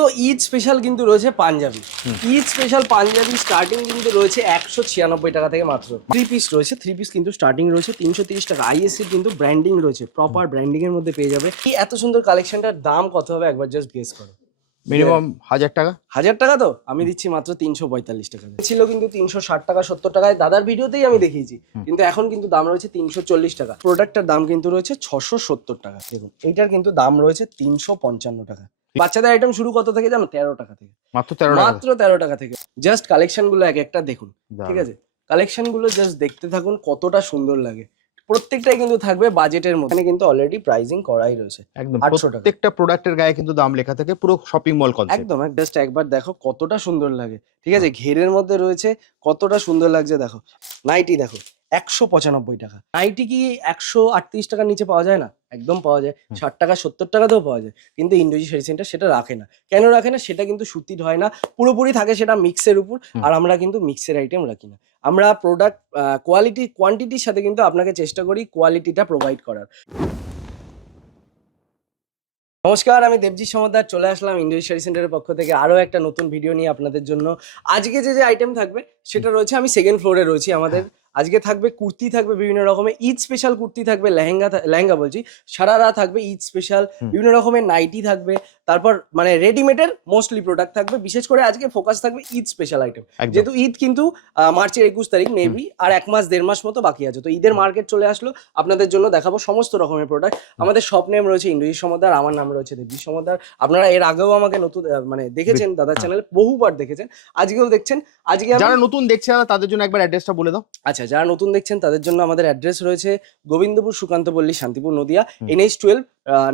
তো ঈদ স্পেশাল কিন্তু রয়েছে পাঞ্জাবি। ঈদ স্পেশাল পাঞ্জাবি স্টার্টিং কিন্তু রয়েছে 196 টাকা থেকে মাত্র। থ্রি পিস রয়েছে, থ্রি পিস কিন্তু স্টার্টিং রয়েছে 330 টাকা। আইএসসির কিন্তু ব্র্যান্ডিং রয়েছে, প্রপার ব্র্যান্ডিং এর মধ্যে পেয়ে যাবে। এই এত সুন্দর কালেকশনটার দাম কত হবে একবার জাস্ট গেস করো। মিনিমাম 1000 টাকা। 1000 টাকা তো আমি দিচ্ছি মাত্র 345 টাকা। ছিল কিন্তু 360 টাকা 70 টাকায়, দাদার ভিডিওতেই আমি দেখিয়েছি, কিন্তু এখন কিন্তু দাম রয়েছে 340 টাকা। প্রোডাক্টটার দাম কিন্তু রয়েছে 670 টাকা। দেখুন এইটার কিন্তু দাম রয়েছে 355 টাকা। বাচ্চাদের আইটেম শুরু কত থেকে জানো? 13 টাকা থেকে। মাত্র 13 টাকা। মাত্র 13 টাকা থেকে। জাস্ট কালেকশন গুলো এক একটা দেখুন, ঠিক আছে? কালেকশন গুলো জাস্ট দেখতে থাকুন কতটা সুন্দর লাগে। প্রত্যেকটাই কিন্তু থাকবে বাজেটের মধ্যে। এখানে কিন্তু অলরেডি প্রাইসিং করাই রয়েছে। একদম 800 টাকা। প্রত্যেকটা প্রোডাক্টের গায়ে কিন্তু দাম লেখা থাকে, পুরো শপিং মল কনসেপ্ট। একদম জাস্ট একবার দেখো কতটা সুন্দর লাগে, ঠিক আছে? ঘেরের মধ্যে রয়েছে, কতটা সুন্দর লাগছে দেখো। নাইটি দেখো 195 টাকা। নাইটি কি 138 টাকার নিচে পাওয়া যায় না? একদম পাওয়া যায়। 60 টাকা 70 টাকাতেও পাওয়া যায়, কিন্তু ইন্ডোজি শাড়ি সেন্টার সেটা রাখে না। কেন রাখে না? সেটা কিন্তু সুতির হয় না, পুরোপুরি থাকে সেটা মিক্সের উপর। আর আমরা কিন্তু মিক্সের আইটেম রাখি না। আমরা প্রোডাক্ট কোয়ালিটি কোয়ান্টিটির সাথে কিন্তু আপনাকে চেষ্টা করি কোয়ালিটিটা প্রোভাইড করার। নমস্কার, আমি দেবজিৎ সমাদ্দার চলে আসলাম ইন্ডোজি শাড়ি সেন্টারের পক্ষ থেকে আরও একটা নতুন ভিডিও নিয়ে আপনাদের জন্য। আজকে যে আইটেম থাকবে সেটা রয়েছে, আমি সেকেন্ড ফ্লোরে রয়েছি। আমাদের আজকে থাকবে কুর্তি, থাকবে বিভিন্ন রকমের ঈদ স্পেশাল কুর্তি থাকবে, লেহেঙ্গা বলছি, সারারা থাকবে ঈদ স্পেশাল, বিভিন্ন রকমের নাইটি থাকবে। তারপর মানে রেডিমেডের মোস্টলি প্রোডাক্ট থাকবে। বিশেষ করে আজকে ফোকাস থাকবে ঈদ স্পেশাল আইটেম, যেহেতু ঈদ কিন্তু মার্চের 21 তারিখ মেবি, আর 1 মাস 1.5 মাস মতো বাকি আছে। তো ঈদের মার্কেট চলে আসলো, আপনাদের জন্য দেখাবো সমস্ত রকমের প্রোডাক্ট। আমাদের শপ নেম রয়েছে ইন্ডোজি সমাদ্দার, আমার নাম রয়েছে দেবজিৎ সমাদ্দার। আপনারা এর আগেও আমাকে নতুন মানে দেখেছেন দাদার চ্যানেলে, বহুবার দেখেছেন, আজকেও দেখছেন। আজকে যারা নতুন দেখছে না তাদের জন্য একবার অ্যাড্রেসটা বলে দাও। আচ্ছা, যারা নতুন দেখছেন তাদের জন্য আমাদের অ্যাড্রেস রয়েছে Gobindapur Sukantapalli, Shantipur, Nadia, NH-12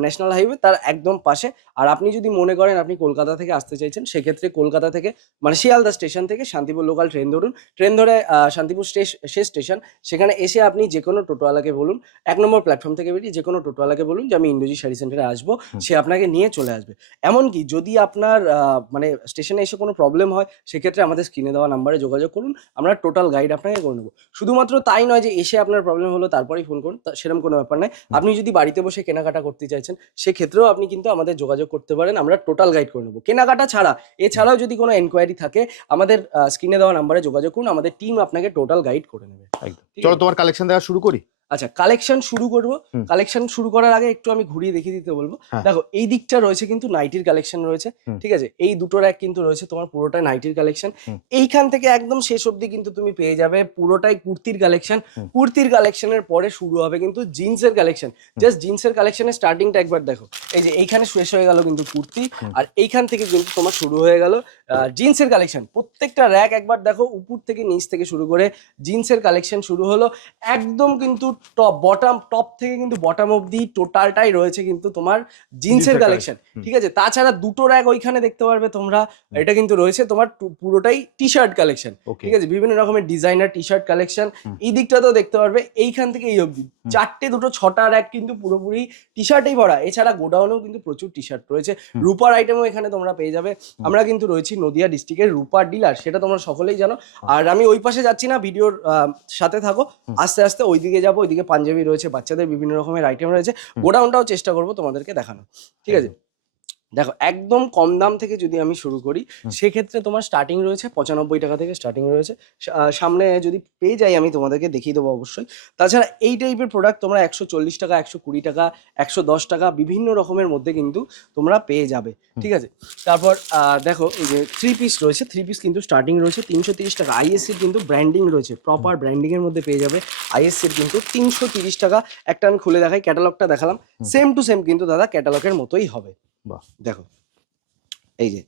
national highway তার একদম পাশে। আর আপনি যদি মনে করেন আপনি কলকাতা থেকে আসতে চাইছেন, সেক্ষেত্রে কলকাতা থেকে মানে শিয়ালদা স্টেশন থেকে শান্তিপুর লোকাল ট্রেন ধরুন, ট্রেন ধরে শান্তিপুর শেষ স্টেশন, সেখানে এসে আপনি যে কোনো টোটোওয়ালাকে বলুন, 1 নম্বর প্ল্যাটফর্ম থেকে বেরিয়ে যে কোনো টোটোওয়ালাকে বলুন যে আমি ইন্ডোজি শাড়ি সেন্টারে আসবো, সে আপনাকে নিয়ে চলে আসবে। এমনকি যদি আপনার মানে স্টেশনে এসে কোনো প্রবলেম হয়, সেক্ষেত্রে আমাদের স্ক্রিনে দেওয়া নাম্বারে যোগাযোগ করুন, আমরা টোটাল গাইড আপনাকে করে নেবো। শুধুমাত্র তাই নয় যে এসে আপনার প্রবলেম হলো তারপরেই ফোন করুন, সেরকম কোনো ব্যাপার নয়। আপনি যদি বাড়িতে বসে কেনাকাটা করতে চাইছেন, সেক্ষেত্রেও আপনি কিন্তু আমাদের যোগাযোগ করতে পারেন, আমরা টোটাল গাইড করে নেবো কেনাকাটা ছাড়া। এছাড়াও যদি কোনো এনকোয়ারি থাকে, আমাদের স্ক্রিনে দেওয়া নাম্বারে যোগাযোগ করুন, আমাদের টিম আপনাকে টোটাল গাইড করে নেবে। চলো তোমার কালেকশন দেখা শুরু করি। আচ্ছা, কালেকশন শুরু করবো। কালেকশন শুরু করার আগে একটু আমি ঘুরিয়ে দেখিয়ে দিতে বলবো। দেখো এই দিকটা রয়েছে কিন্তু নাইটির কালেকশন রয়েছে, ঠিক আছে? এই দুটো র্যাক কিন্তু রয়েছে তোমার পুরোটাই নাইটির কালেকশন। এইখান থেকে একদম শেষ অবধি কিন্তু তুমি পেয়ে যাবে পুরোটাই কুর্তির কালেকশন। কুর্তির কালেকশনের পরে শুরু হবে কিন্তু জিন্সের কালেকশন। জাস্ট জিন্সের কালেকশনের স্টার্টিংটা একবার দেখো। এই যে এইখানে শেষ হয়ে গেল কিন্তু কুর্তি, আর এইখান থেকে কিন্তু তোমার শুরু হয়ে গেল জিন্সের কালেকশন। প্রত্যেকটা র্যাক একবার দেখো, উপর থেকে নিচ থেকে শুরু করে জিন্সের কালেকশন শুরু হলো। একদম কিন্তু টপ থেকে কিন্তু বটম অবধি টোটালটাই রয়েছে কিন্তু তোমার জিন্সের কালেকশন, ঠিক আছে? তাছাড়া দুটো র্যাক ওইখানে দেখতে পারবে তোমরা, এটা কিন্তু রয়েছে তোমার পুরোটাই টি শার্ট কালেকশন, ঠিক আছে? বিভিন্ন রকমের ডিজাইনার টি শার্ট কালেকশন এই দিকটাতেও দেখতে পারবে। এইখান থেকে এই অবধি 4টে 6টা র্যাক কিন্তু পুরোপুরি টি শার্টেই ভরা। এছাড়া গোডাউনেও কিন্তু প্রচুর টি শার্ট রয়েছে। রূপার আইটেমও এখানে তোমরা পেয়ে যাবে। আমরা কিন্তু রয়েছি নদিয়া ডিস্ট্রিক্টের রূপার ডিলার, সেটা তোমরা সকলেই জানো। আর আমি ওই পাশে যাচ্ছি না, ভিডিওর সাথে থাকো, আস্তে আস্তে ওইদিকে যাবো। ওইদিকে পাঞ্জাবি রয়েছে, বাচ্চাদের বিভিন্ন রকমের আইটেম রয়েছে। গোডাউনটাও চেষ্টা করবো তোমাদেরকে দেখানো, ঠিক আছে? দেখো একদম কম দাম থেকে যদি আমি শুরু করি, সেক্ষেত্রে তোমার স্টার্টিং রয়েছে 95 টাকা থেকে স্টার্টিং রয়েছে। সামনে যদি পেয়ে যাই আমি তোমাদেরকে দেখিয়ে দেবো অবশ্যই। তাছাড়া এই টাইপের প্রোডাক্ট তোমরা 140 টাকা, 120 টাকা, 110 টাকা বিভিন্ন রকমের মধ্যে কিন্তু তোমরা পেয়ে যাবে, ঠিক আছে? তারপর দেখো এই যে থ্রি পিস রয়েছে, থ্রি পিস কিন্তু স্টার্টিং রয়েছে 330 টাকা। আইএসসির কিন্তু ব্র্যান্ডিং রয়েছে, প্রপার ব্র্যান্ডিং এর মধ্যে পেয়ে যাবে। আইএসসির কিন্তু 330 টাকা। একটা আমি খুলে দেখাই, ক্যাটালগটা দেখালাম, সেম টু সেম কিন্তু দাদা ক্যাটালগের মতোই হবে। দেখো এই যে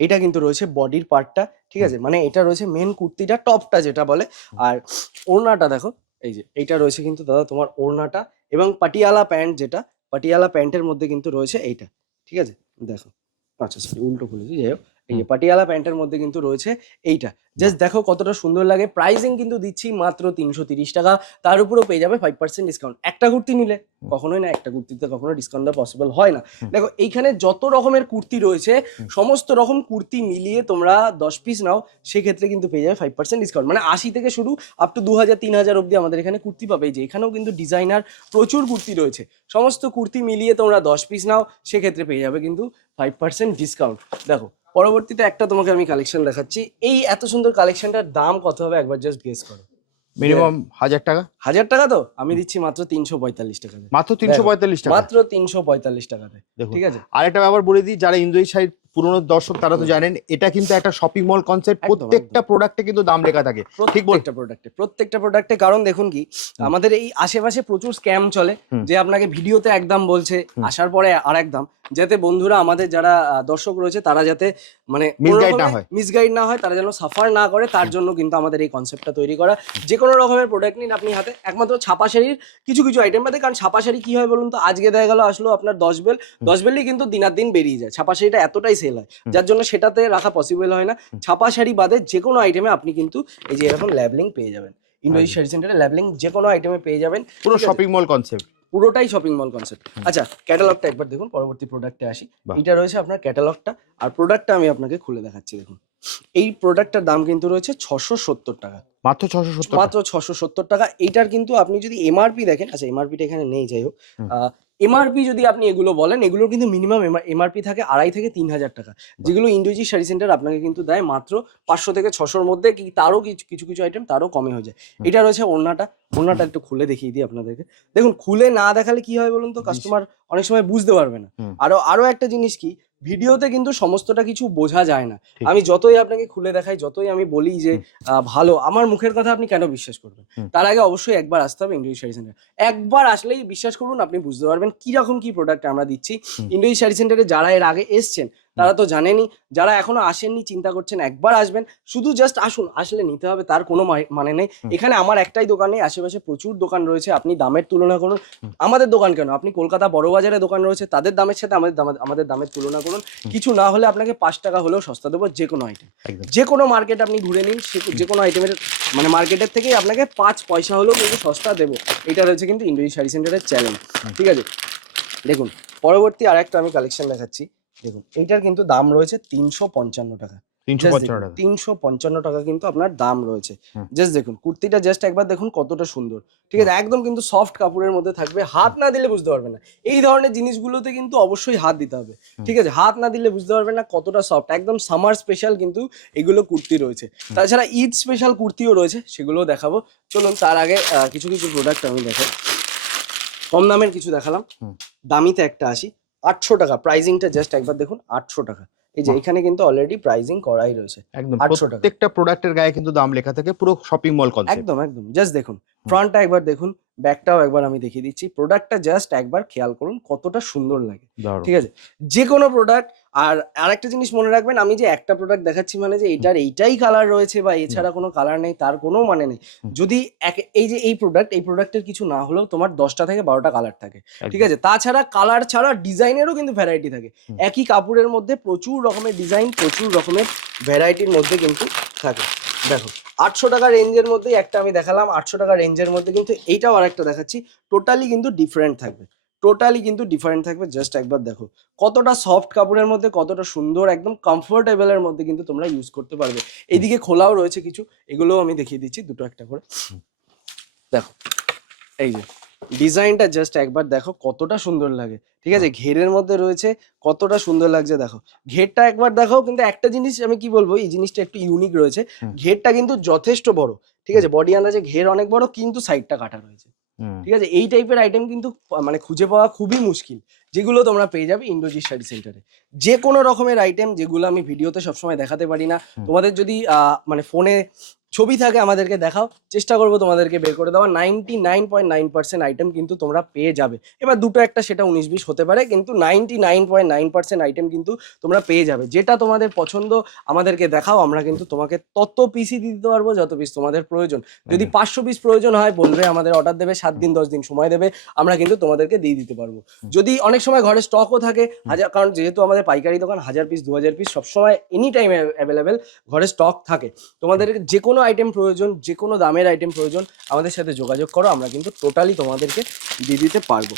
এটা কিন্তু রয়েছে বডির পার্টটা, ঠিক আছে? মানে এটা রয়েছে মেন কুর্তিটা, টপটা যেটা বলে। আর ওড়নাটা দেখো, এই যে এইটা রয়েছে কিন্তু দাদা তোমার ওড়নাটা, এবং পাটিয়ালা প্যান্ট, যেটা পাটিয়ালা প্যান্টের মধ্যে কিন্তু রয়েছে এইটা, ঠিক আছে? দেখো, আচ্ছা সরি উল্টো খুলেছি, যাই হোক, এই যে পাটিয়ালা প্যান্টের মধ্যে কিন্তু রয়েছে এইটা, জাস্ট দেখো কতটা সুন্দর লাগে। প্রাইসিং কিন্তু দিচ্ছি মাত্র 330 টাকা, তার উপরেও পেয়ে যাবে 5% ডিসকাউন্ট। একটা কুর্তি নিলে কখনোই না, একটা কুর্তিতে কখনো ডিসকাউন্ট দেওয়া পসিবল হয় না। দেখো এইখানে যত রকমের কুর্তি রয়েছে সমস্ত রকম কুর্তি মিলিয়ে তোমরা 10 পিস নাও, সেক্ষেত্রে কিন্তু পেয়ে যাবে 5% ডিসকাউন্ট। মানে 80 থেকে শুরু আপ টু 2000-3000 অব্দি আমাদের এখানে কুর্তি পাবে। যে এখানেও কিন্তু ডিজাইনার প্রচুর কুর্তি রয়েছে, সমস্ত কুর্তি মিলিয়ে তোমরা 10 পিস নাও, সেক্ষেত্রে পেয়ে যাবে কিন্তু 5% ডিসকাউন্ট। দেখো পরবর্তীতে একটা তোমাকে আমি কালেকশন দেখাচ্ছি। এই এত সুন্দর কালেকশনটার দাম কত হবে একবার জাস্ট গেস করো। মিনিমাম 1000 টাকা। 1000 টাকা তো আমি দিচ্ছি মাত্র 345 টাকাতে। মাত্র 345 টাকা, মাত্র 345 টাকাতে। দেখুন। ঠিক আছে, আরেকটা ব্যাপার বলে দিই, যারা ইন্দ্রজিৎ শাড়ির পুরনো দর্শক তারা তো জানেন এটা কিন্তু একটা শপিং মল কনসেপ্ট। একদম, প্রত্যেকটা প্রোডাক্টে কিন্তু দাম লেখা থাকে, ঠিক বল? প্রত্যেকটা প্রোডাক্টে। কারণ দেখুন কি, আমাদের এই আশেপাশে প্রচুর স্ক্যাম চলে, যে আপনাকে ভিডিওতে এক দাম বলছে, আসার পরে আরেক দাম। যাতে বন্ধুরা আমাদের যারা দর্শক রয়েছে তারা যাতে মানে মিসগাইড না হয়, তারা যেন সাফার না করে, তার জন্য কিন্তু আমাদের এই কনসেপ্টটা তৈরি করা। যে কোনো রকমের প্রোডাক্ট নিন আপনি হাতে, একমাত্র ছাপা শাড়ির কিছু কিছু আইটেম বাদে। কারণ ছাপা শাড়ি কি হয় বলুন তো, আজকে দেখা গেল আসলো আপনার 10 বেলই কিন্তু দিনার দিন বেরিয়ে যায়। ছাপা শাড়িটা এতটাই সেল হয়, যার জন্য সেটাতে রাখা পসিবল হয় না। ছাপা শাড়ি বাদে যে কোনো আইটেমে আপনি কিন্তু এই যে এরকম ল্যাবলিং পেয়ে যাবেন। ইন্দ্রজিৎ শাড়ি সেন্টারে ল্যাবলিং যে কোনো আইটেমে পেয়ে যাবেন। পুরো শপিং মল কনসেপ্ট, পুরোটাই শপিং মল কনসেপ্ট। আচ্ছা, ক্যাটালগটা একবার দেখুন, পরবর্তী প্রোডাক্টে আসি। এটা রয়েছে আপনার ক্যাটালগটা, আর প্রোডাক্টটা আমি আপনাকে খুলে দেখাচ্ছি। দেখুন এই প্রোডাক্টটার দাম কিন্তু রয়েছে 670 টাকা, মাত্র 670, মাত্র 670 টাকা। এইটার কিন্তু আপনি যদি এমআরপি দেখেন, আচ্ছা এমআরপিটা এখানে নেই, যাই হোক, এমআরপি যদি আপনি এগুলো বলেন, এগুলোর কিন্তু মিনিমাম এমআরপি থাকে 2500 থেকে 3000 টাকা, যেগুলো ইন্দ্রজিৎ শাড়ি সেন্টার আপনাকে কিন্তু দেয় মাত্র 500 থেকে 600-র মধ্যে, কি তারও কিছু কিছু আইটেম তারও কমে হয়ে যায়। এটা রয়েছে ওড়নাটা একটু খুলে দেখিয়ে দিই আপনাদেরকে। দেখুন খুলে না দেখালে কি হয় বলুন তো, কাস্টমার অনেক সময় বুঝতে পারবে না। আরো একটা জিনিস কি, ভিডিওতে কিন্তু সমস্তটা কিছু বোঝা যায় না। আমি যতই আপনাকে খুলে দেখাই, যতই আমি বলি যে ভালো, আমার মুখের কথা আপনি কেন বিশ্বাস করবেন? তার আগে অবশ্যই একবার আসতে হবে ইন্দ্রজিৎ শাড়ি সেন্টার। একবার আসলেই বিশ্বাস করুন, আপনি বুঝতে পারবেন কিরকম কি প্রোডাক্ট আমরা দিচ্ছি। ইন্দ্রজিৎ শাড়ি সেন্টারে যারা এর আগে এসছেন তারা তো জানেনই, যারা এখনো আসেননি চিন্তা করছেন একবার আসবেন, শুধু জাস্ট আসুন, আসলে নিতে হবে তার কোনো মানে নেই। এখানে আমার একটাই দোকান নেই, আশেপাশে প্রচুর দোকান রয়েছে। আপনি দামের তুলনা করুন, আমাদের দোকান কেন, আপনি কলকাতা বড়বাজারে দোকান রয়েছে, তাদের দামের সাথে আমাদের দামের তুলনা করুন। কিছু না হলে আপনাকে 5 টাকা হলেও সস্তা দেবো যে কোনো আইটেম। যে কোনো মার্কেট আপনি ঘুরে নিন, যে কোনো আইটেমের মানে মার্কেটের থেকেই আপনাকে 5 পয়সা হলেও কিন্তু সস্তা দেবো। এটা রয়েছে কিন্তু ইন্দ্রজিৎ শাড়ি সেন্টারের চ্যালেঞ্জ। ঠিক আছে, দেখুন পরবর্তী আর একটা আমি কালেকশন দেখাচ্ছি। দেখুন এইটার কিন্তু দাম রয়েছে 355 টাকা। 355 টাকা কিন্তু আপনার দাম রয়েছে। জাস্ট দেখুন কুর্তিটা, জাস্ট একবার দেখুন কতটা সুন্দর। ঠিক আছে, একদম কিন্তু সফট কাপড়ের মধ্যে থাকবে, হাত না দিলে বুঝতে পারবে না। এই ধরনের জিনিসগুলোতে কিন্তু অবশ্যই হাত দিতে হবে। ঠিক আছে, হাত না দিলে বুঝতে পারবে না কতটা সফট। একদম সামার স্পেশাল কিন্তু এগুলো কুর্তি রয়েছে। তাছাড়া ঈদ স্পেশাল কুর্তিও রয়েছে, সেগুলোও দেখাবো। চলুন তার আগে কিছু কিছু প্রোডাক্ট আমি দেখাই। কম দামের কিছু দেখালাম, দামিতে একটা আসি। 800 টাকা প্রাইজিংটা, জাস্ট একবার দেখুন 800 টাকা। এই যে এখানে কিন্তু অলরেডি প্রাইজিং করাই রয়েছে। একদম প্রত্যেকটা প্রোডাক্টের গায়ে কিন্তু দাম লেখা থাকে, পুরো শপিং মল কনসেপ্ট। একদম একদম, জাস্ট দেখুন ফ্রন্টটা একবার দেখুন, ব্যাকটাও একবার আমি দেখিয়ে দিচ্ছি। প্রোডাক্টটা জাস্ট একবার খেয়াল করুন কতটা সুন্দর লাগে। ঠিক আছে, যে কোনো প্রোডাক্ট। আর আরেকটা জিনিস মনে রাখবেন, আমি যে একটা প্রোডাক্ট দেখাচ্ছি মানে যে এটার এইটাই কালার রয়েছে বা এছাড়া কোনো কালার নেই, তার কোনো মানে নেই। যদি এই যে এই প্রোডাক্টের কিছু না হলেও তোমার 10টা থেকে 12টা কালার থাকে। ঠিক আছে, তাছাড়া কালার ছাড়া ডিজাইনেরও কিন্তু ভ্যারাইটি থাকে। একই কাপড়ের মধ্যে প্রচুর রকমের ডিজাইন, প্রচুর রকমের ভ্যারাইটির মধ্যে কিন্তু থাকে। দেখো 800 টাকা রেঞ্জের মধ্যেই একটা আমি দেখালাম, 800 টাকা রেঞ্জের মধ্যে কিন্তু এইটাও আরেকটা দেখাচ্ছি। টোটালি কিন্তু ডিফারেন্ট থাকবে। জাস্ট একবার দেখো কতটা সফট কাপড়ের মধ্যে, কতটা সুন্দর, একদম কমফোর্টেবলের মধ্যে কিন্তু তোমরা ইউজ করতে পারবে। এইদিকে খোলাও রয়েছে কিছু, এগুলোও আমি দেখিয়ে দিচ্ছি দুটো একটা করে। দেখো এই যে ডিজাইনটা জাস্ট একবার দেখো কতটা সুন্দর লাগে। ঠিক আছে, ঘেরের মধ্যে রয়েছে, কতটা সুন্দর লাগছে দেখো। ঘেরটা একবার দেখো, কিন্তু একটা জিনিস আমি কি বলবো, এই জিনিসটা একটু ইউনিক রয়েছে। ঘেরটা কিন্তু যথেষ্ট বড়। ঠিক আছে, বডি আন্দাজে ঘের অনেক বড়, কিন্তু সাইডটা কাটা রয়েছে। ঠিক আছে, এই টাইপের আইটেম কিন্তু মানে খুঁজে পাওয়া খুবই মুশকিল, যেগুলো তোমরা পেয়ে যাবে ইন্দ্রজিৎ শাড়ি সেন্টারে। যে কোনো রকমের আইটেম যেগুলো আমি ভিডিওতে সবসময় দেখাতে পারি না, তোমাদের যদি মানে ফোনে ছবি থাকে আমাদেরকে দেখাও, চেষ্টা করবো তোমাদেরকে বের করে দেওয়া। 99.9% আইটেম কিন্তু তোমরা পেয়ে যাবে। এবার দুটো একটা সেটা 19-20 হতে পারে, কিন্তু 99.9% আইটেম কিন্তু তোমরা পেয়ে যাবে। যেটা তোমাদের পছন্দ আমাদেরকে দেখাও, আমরা কিন্তু তোমাকে তত পিসই দিতে পারবো যত পিস তোমাদের প্রয়োজন। যদি 500 পিস প্রয়োজন হয় বলবে, আমাদের অর্ডার দেবে, 7 দিন 10 দিন সময় দেবে, আমরা কিন্তু তোমাদেরকে দিয়ে দিতে পারবো। যদি অনেক অনেক সময় ঘরে স্টকও থাকে হাজার, কারণ যেহেতু আমাদের পাইকারি দোকান 1000 পিস 2000 পিস সবসময় এনি টাইম অ্যাভেলেবেল ঘরে স্টক থাকে। তোমাদের যে কোনো আইটেম প্রয়োজন, যে কোনো দামের আইটেম প্রয়োজন, আমাদের সাথে যোগাযোগ করো, আমরা কিন্তু টোটালি তোমাদেরকে দিয়ে দিতে পারবো।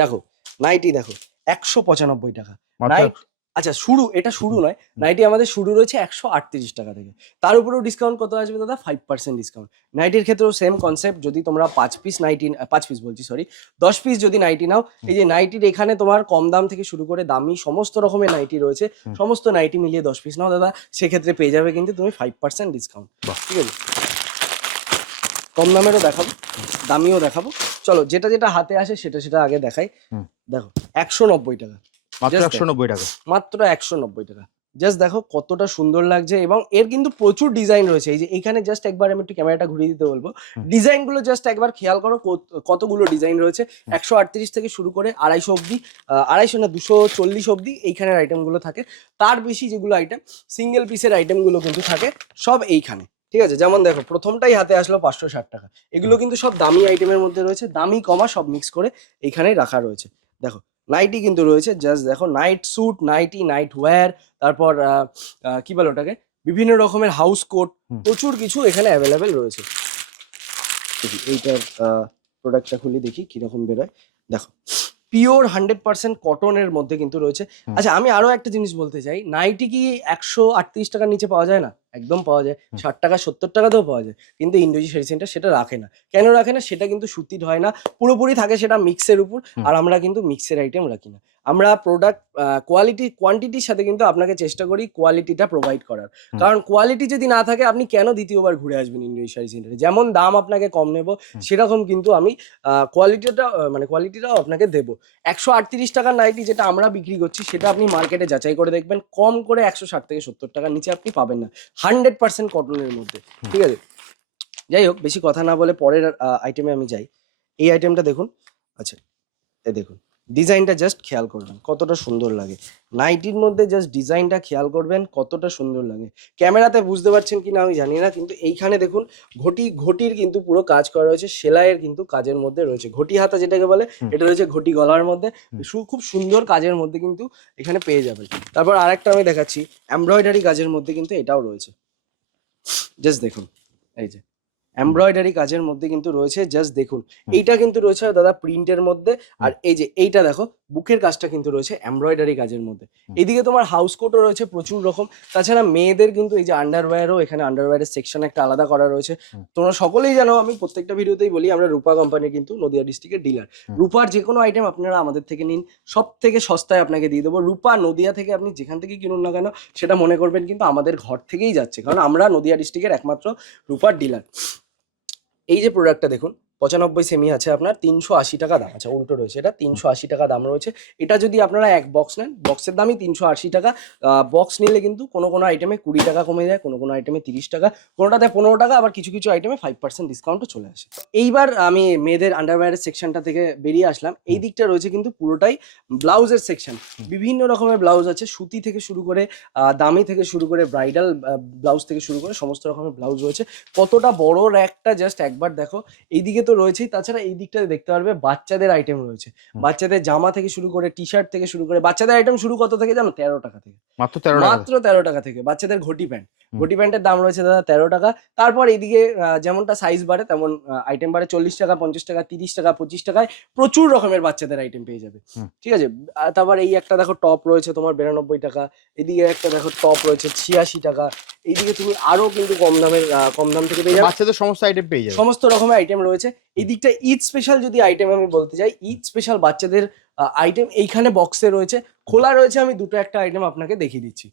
দেখো নাইটি দেখো 195 টাকা নাইট। আচ্ছা শুরু, এটা শুরু নয়, নাইটি আমাদের শুরু রয়েছে 138 টাকা থেকে। তার উপরেও ডিসকাউন্ট কত আসবে দাদা? 5% ডিসকাউন্ট। নাইটির ক্ষেত্রেও সেম কনসেপ্ট, যদি তোমরা 5 পিস নাইটি, 5 পিস বলছি সরি, 10 পিস যদি নাইটি নাও, এই যে নাইটির এখানে তোমার কম দাম থেকে শুরু করে দামি সমস্ত রকমের নাইটি রয়েছে, সমস্ত নাইটি মিলিয়ে 10 পিস নাও দাদা, সেক্ষেত্রে পেয়ে যাবে কিন্তু তুমি 5% ডিসকাউন্ট। ঠিক আছে, কম দামেরও দেখাবো, দামিও দেখাবো, চলো যেটা যেটা হাতে আসে সেটা সেটা আগে দেখাই। দেখো 190 টাকা, মাত্র 190 টাকা, মাত্র 190 টাকা। জাস্ট দেখো কতটা সুন্দর লাগছে, এবং এর কিন্তু প্রচুর ডিজাইন রয়েছে। এই যে এখানে জাস্ট একবার আমি একটু ক্যামেরাটা ঘুরিয়ে দিতে বলবো, ডিজাইন গুলো জাস্ট একবার খেয়াল করো কতগুলো ডিজাইন রয়েছে। 138 থেকে শুরু করে 250 অব্দি, 250 না 240 অব্দি এইখানের আইটেম গুলো থাকে। তার বেশি যেগুলো আইটেম সিঙ্গেল পিসের আইটেম গুলো কিন্তু থাকে সব এইখানে। ঠিক আছে, যেমন দেখো প্রথমটাই হাতে আসলো 560 টাকা, এগুলো কিন্তু সব দামি আইটেমের মধ্যে রয়েছে, দামি কমা সব মিক্স করে এইখানেই রাখা রয়েছে। দেখো নাইটি কিন্তু রয়েছে, জাস্ট দেখো night suit, nightie, nightwear, তারপর কি বলে ওটাকে, বিভিন্ন রকমের হাউস কোট, প্রচুর কিছু এখানে অ্যাভেলেবেল রয়েছে। দেখি এইটার প্রোডাক্টটা খুলি দেখি কিরকম বেরোয়। দেখো পিওর 100% কটনের মধ্যে কিন্তু রয়েছে। আচ্ছা আমি আরো একটা জিনিস বলতে চাই, নাইটি কি 138 টাকার নিচে পাওয়া যায় না? একদম পাওয়া যায়, 60 টাকা 70 টাকাতেও পাওয়া যায়, কিন্তু ইন্ডোজি শাড়ি সেন্টার সেটা রাখে না। কেন রাখে না? সেটা কিন্তু সুতির হয় না, পুরোপুরি থাকে সেটা মিক্সের উপর, আর আমরা কিন্তু মিক্সের আইটেম রাখি না। আমরা প্রোডাক্ট কোয়ালিটি কোয়ান্টিটির সাথে কিন্তু আপনাকে চেষ্টা করি কোয়ালিটিটা প্রোভাইড করার, কারণ কোয়ালিটি যদি না থাকে আপনি কেন দ্বিতীয়বার ঘুরে আসবেন ইন্ডোজি শাড়ি সেন্টারে? যেমন দাম আপনাকে কম নেব, সেরকম কিন্তু আমি কোয়ালিটিটাও আপনাকে দেবো। 138 টাকার নাইটি যেটা আমরা বিক্রি করছি, সেটা আপনি মার্কেটে যাচাই করে দেখবেন, কম করে 160 থেকে 70 টাকার নিচে আপনি পাবেন না, 100% কটনের মধ্যে। ঠিক আছে, যাই হোক বেশি কথা না বলে পরের আইটেমে আমি যাই। এই আইটেমটা দেখুন, আচ্ছা এই দেখুন ডিজাইনটা জাস্ট খেয়াল করবেন কতটা সুন্দর লাগে, নাইটির মধ্যে জাস্ট ডিজাইনটা খেয়াল করবেন কতটা সুন্দর লাগে। ক্যামেরাতে বুঝতে পারছেন কিনা আমি জানি না, কিন্তু এইখানে দেখুন ঘটির কিন্তু পুরো কাজ করা রয়েছে, সেলাইয়ের কিন্তু কাজের মধ্যে রয়েছে, ঘটি হাতা যেটাকে বলে, এটা রয়েছে ঘটি গলার মধ্যে, খুব সুন্দর কাজের মধ্যে কিন্তু এখানে পেয়ে যাবেন। তারপর আরেকটা আমি দেখাচ্ছি, এমব্রয়ডারি কাজের মধ্যে কিন্তু এটাও রয়েছে, জাস্ট দেখুন, এই যে এমব্রয়ডারি কাজের মধ্যে কিন্তু রয়েছে, জাস্ট দেখুন। এইটা কিন্তু রয়েছে দাদা প্রিন্টের মধ্যে, আর এই যে এইটা দেখো বুকের কাজটা কিন্তু রয়েছে এমব্রয়ডারি কাজের মধ্যে। এদিকে তোমার হাউস কোটও রয়েছে প্রচুর রকম, তাছাড়া মেয়েদের কিন্তু এই যে আন্ডারওয়্যারও, এখানে আন্ডারওয়্যারের সেকশন একটা আলাদা করা রয়েছে। তোমরা সকলেই জানো, আমি প্রত্যেকটা ভিডিওতেই বলি, আমরা রূপা কোম্পানির কিন্তু নদিয়া ডিস্ট্রিক্টের ডিলার। রূপার যে কোনো আইটেম আপনারা আমাদের থেকে নিন, সব থেকে সস্তায় আপনাকে দিয়ে দেবো। রূপা নদিয়া থেকে আপনি যেখান থেকে কিনুন না কেন, সেটা মনে করবেন কিন্তু আমাদের ঘর থেকেই যাচ্ছে, কারণ আমরা নদিয়া ডিস্ট্রিক্টের একমাত্র রূপার ডিলার। এই যে প্রোডাক্টটা দেখুন 95 সেমি আছে আপনার 380 টাকা দাম, আচ্ছা উল্টো রয়েছে, এটা 380 টাকা দাম রয়েছে। এটা যদি আপনারা এক বক্স নেন, বক্সের দামই 380 টাকা। বক্স নিলে কিন্তু কোনো কোনো আইটেমে 20 টাকা কমে যায়, কোনো কোনো আইটেমে 30 টাকা, কোনোটাতে 15 টাকা, আবার কিছু কিছু আইটেমে 5% ডিসকাউন্টও চলে আসে। এইবার আমি মেয়েদের আন্ডারওয়্যারের সেকশনটা থেকে বেরিয়ে আসলাম। এই দিকটা রয়েছে কিন্তু পুরোটাই ব্লাউজের সেকশন, বিভিন্ন রকমের ব্লাউজ আছে, সুতি থেকে শুরু করে দামি থেকে শুরু করে ব্রাইডাল ব্লাউজ থেকে শুরু করে সমস্ত রকমের ব্লাউজ রয়েছে। কতটা বড় র্যাকটা জাস্ট একবার দেখো, এইদিকে তো রয়েছেই, তাছাড়া এই দিকটাতে দেখতে পারবে বাচ্চাদের আইটেম রয়েছে, বাচ্চাদের জামা থেকে শুরু করে টি শার্ট থেকে শুরু করে, বাচ্চাদের আইটেম শুরু কত থেকে জানো? 13 টাকা থেকে, মাত্র 13 টাকা থেকে বাচ্চাদের ঘটি প্যান্টের দাম রয়েছে দাদা 13 টাকা। তারপর এইদিকে যেমনটা সাইজ বাড়ে তেমন আইটেম বাড়ে, 40 টাকা 50 টাকা 30 টাকা 25 টাকায় প্রচুর রকমের বাচ্চাদের আইটেম পেয়ে যাবে। ঠিক আছে, তারপর এই একটা দেখো টপ রয়েছে তোমার 92 টাকা, এদিকে একটা দেখো টপ রয়েছে 86 টাকা, এইদিকে তুমি আরো কিন্তু কম দাম থেকে পেয়ে যাবে, বাচ্চাদের সমস্ত আইটেম পেয়ে যাবে, সমস্ত রকমের আইটেম রয়েছে। এই দিকটা ঈদ স্পেশাল যদি আইটেম আমি বলতে চাই, ঈদ স্পেশাল বাচ্চাদের আইটেম এইখানে বক্সে রয়েছে, খোলা রয়েছে। আমি দুটো একটা আইটেম আপনাকে দেখিয়ে দিচ্ছি,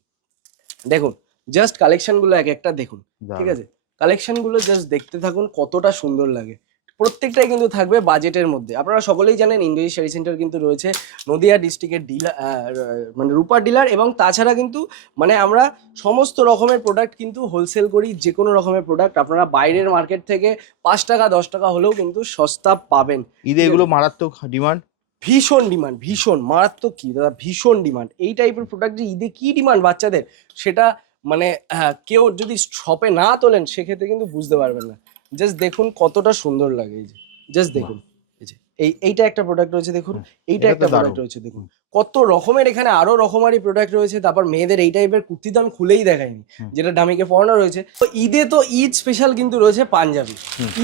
দেখুন জাস্ট কালেকশন গুলো এক একটা দেখুন। ঠিক আছে, কালেকশন গুলো জাস্ট দেখতে থাকুন কতটা সুন্দর লাগে, প্রত্যেকটাই কিন্তু থাকবে বাজেটের মধ্যে। আপনারা সকলেই জানেন ইন্ডোজি শাড়ি সেন্টার কিন্তু রয়েছে নদিয়া ডিস্ট্রিক্টের ডিলার, মানে রূপার ডিলার, এবং তাছাড়া কিন্তু মানে আমরা সমস্ত রকমের প্রোডাক্ট কিন্তু হোলসেল করি। যে কোনো রকমের প্রোডাক্ট আপনারা বাইরের মার্কেট থেকে 5 টাকা 10 টাকা হলেও কিন্তু সস্তা পাবেন। ঈদে এগুলো মারাত্মক ডিমান্ড, ভীষণ ডিমান্ড, ভীষণ মারাত্মক, কি দাদা ভীষণ ডিমান্ড এই টাইপের প্রোডাক্ট। যে ঈদে কি ডিমান্ড বাচ্চাদের, সেটা মানে কেউ যদি শপে না তোলেন সেক্ষেত্রে কিন্তু বুঝতে পারবেন না। জাস্ট দেখুন কতটা সুন্দর লাগে, এই যে জাস্ট দেখুন, এই যে এইটা একটা প্রোডাক্ট রয়েছে দেখুন, এইটা এটা তো একটা প্রোডাক্ট দারুণ। রয়েছে দেখুন, কত রকমের এখানে আরো রকমারি প্রোডাক্ট রয়েছে। তারপর মেয়েদের এই টাইপের কুর্তি তো আমি খুলেই দেখাইনি, যেটা ডামিকে পরানো রয়েছে। তো ঈদে তো ঈদ স্পেশাল কিন্তু রয়েছে পাঞ্জাবি,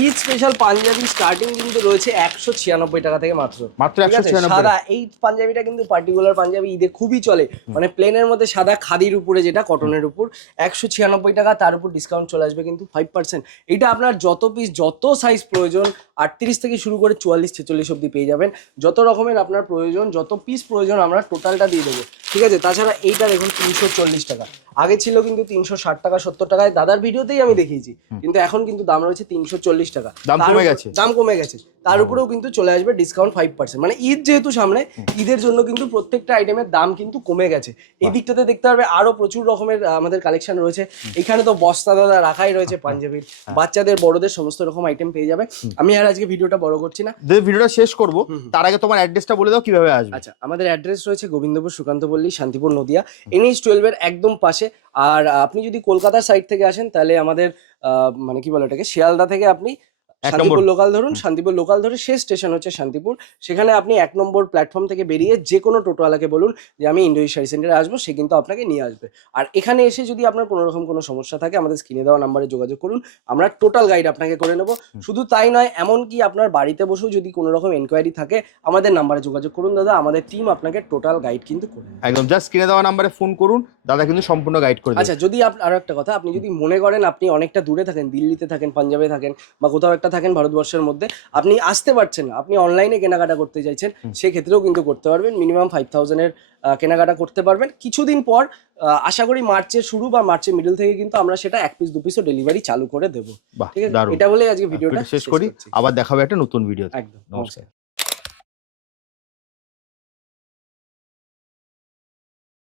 ঈদ স্পেশাল পাঞ্জাবি স্টার্টিং কিন্তু রয়েছে 196 টাকা থেকে মাত্র। মাত্র ঠিক আছে? 196 সাদা এই পাঞ্জাবিটা কিন্তু পার্টিকুলার পাঞ্জাবি ঈদে খুবই চলে, মানে প্লেনের মধ্যে সাদা খাদির উপরে যেটা কটনের উপর 196 টাকা, তার উপর ডিসকাউন্ট চলে আসবে কিন্তু 5%। এটা আপনার যত পিস যত সাইজ প্রয়োজন 38 থেকে শুরু করে 44-46 অব্দি পেয়ে যাবেন। যত রকমের আপনার প্রয়োজন, যত পিস প্রয়োজন আমরা টোটালটা দিয়ে দেবো। ঠিক আছে? তাছাড়া এইটা দেখুন 340 টাকা, আগে ছিল কিন্তু 360 টাকা 70 টাকায়, দাদার ভিডিওতেই আমি দেখিয়েছি, কিন্তু এখন কিন্তু দাম রয়েছে 340 টাকা। দাম তার কমে উপর- গেছে। দাম কমে গেছে, তার উপরেও কিন্তু চলে আসবে ডিসকাউন্ট 5%। মানে ঈদ যেহেতু সামনে, ঈদের জন্য কিন্তু প্রত্যেকটা আইটেমের দাম কিন্তু কমে গেছে। এই দিকটাতে দেখতে পারবে আরো প্রচুর রকমের আমাদের কালেকশন রয়েছে। এখানে তো বস্তা দাদা রাখাই রয়েছে পাঞ্জাবির, বাচ্চাদের বড়দের সমস্ত রকম আইটেম পেয়ে যাবে। আমি আর আজকে ভিডিওটা বড় করছি না, ভিডিওটা শেষ করব, তার আগে তোমার অ্যাড্রেসটা বলে দাও কিভাবে আসবে। আচ্ছা, আমাদের অ্যাড্রেস রয়েছে গোবিন্দপুর সুকান্তপল্লী, শান্তিপুর, নদিয়া, NH 12 এর একদম পাশে। আর আপনি যদি কলকাতার সাইড থেকে আসেন তাহলে আমাদের মানে কি বলে এটাকে, শিয়ালদা থেকে আপনি এক শান্তিপুর নম্বর। লোকাল ধরুন, শান্তিপুর লোকাল ধরে শেষ স্টেশন হচ্ছে শান্তিপুর, সেখানে আপনি 1 নম্বর প্ল্যাটফর্ম থেকে বেরিয়ে যে কোনো টোটোওয়ালাকে বলুন যে আমি ইন্ডো শাড়ি সেন্টারে আসবো, সে কিন্তু আপনাকে নিয়ে আসবে। আর এখানে এসে যদি আপনার কোনো রকম কোনো সমস্যা থাকে আমাদের স্ক্রিনে দেওয়া নাম্বারে যোগাযোগ করুন, আমরা টোটাল গাইড আপনাকে করে নেব। শুধু তাই নয়, এমনকি আপনার বাড়িতে বসেও যদি কোনো রকম এনকোয়ারি থাকে আমাদের নাম্বারে যোগাযোগ করুন দাদা, আমাদের টিম আপনাকে টোটাল গাইড কিন্তু করে নেবে। একদম জাস্ট স্ক্রিনে দেওয়া নাম্বারে ফোন করুন, দাদা কিন্তু সম্পূর্ণ গাইড করে দেবে। আচ্ছা, যদি আরো একটা কথা, আপনি যদি মনে করেন আপনি অনেকটা দূরে থাকেন, দিল্লিতে থাকেন, পাঞ্জাবে থাকেন, বা কোথাও একটা থাকেন ভারতবর্ষের মধ্যে, আপনি আসতে পারছেন না, আপনি অনলাইনে কেনাকাটা করতে চাইছেন, সেক্ষেত্রেও কিন্তু করতে পারবেন। মিনিমাম 5000 এর কেনাকাটা করতে পারবেন। কিছুদিন পর আশা করি মার্চের শুরু বা মার্চের মিডল থেকে কিন্তু আমরা সেটা 1 পিস 2 পিসও ডেলিভারি চালু করে দেবো। বাহ, ঠিক আছে? দারুণ। এটা বলে আজকে ভিডিওটা শেষ করি, করছি। আবার দেখা হবে একটা নতুন ভিডিও। একদম, নমস্কার। নমস্কার।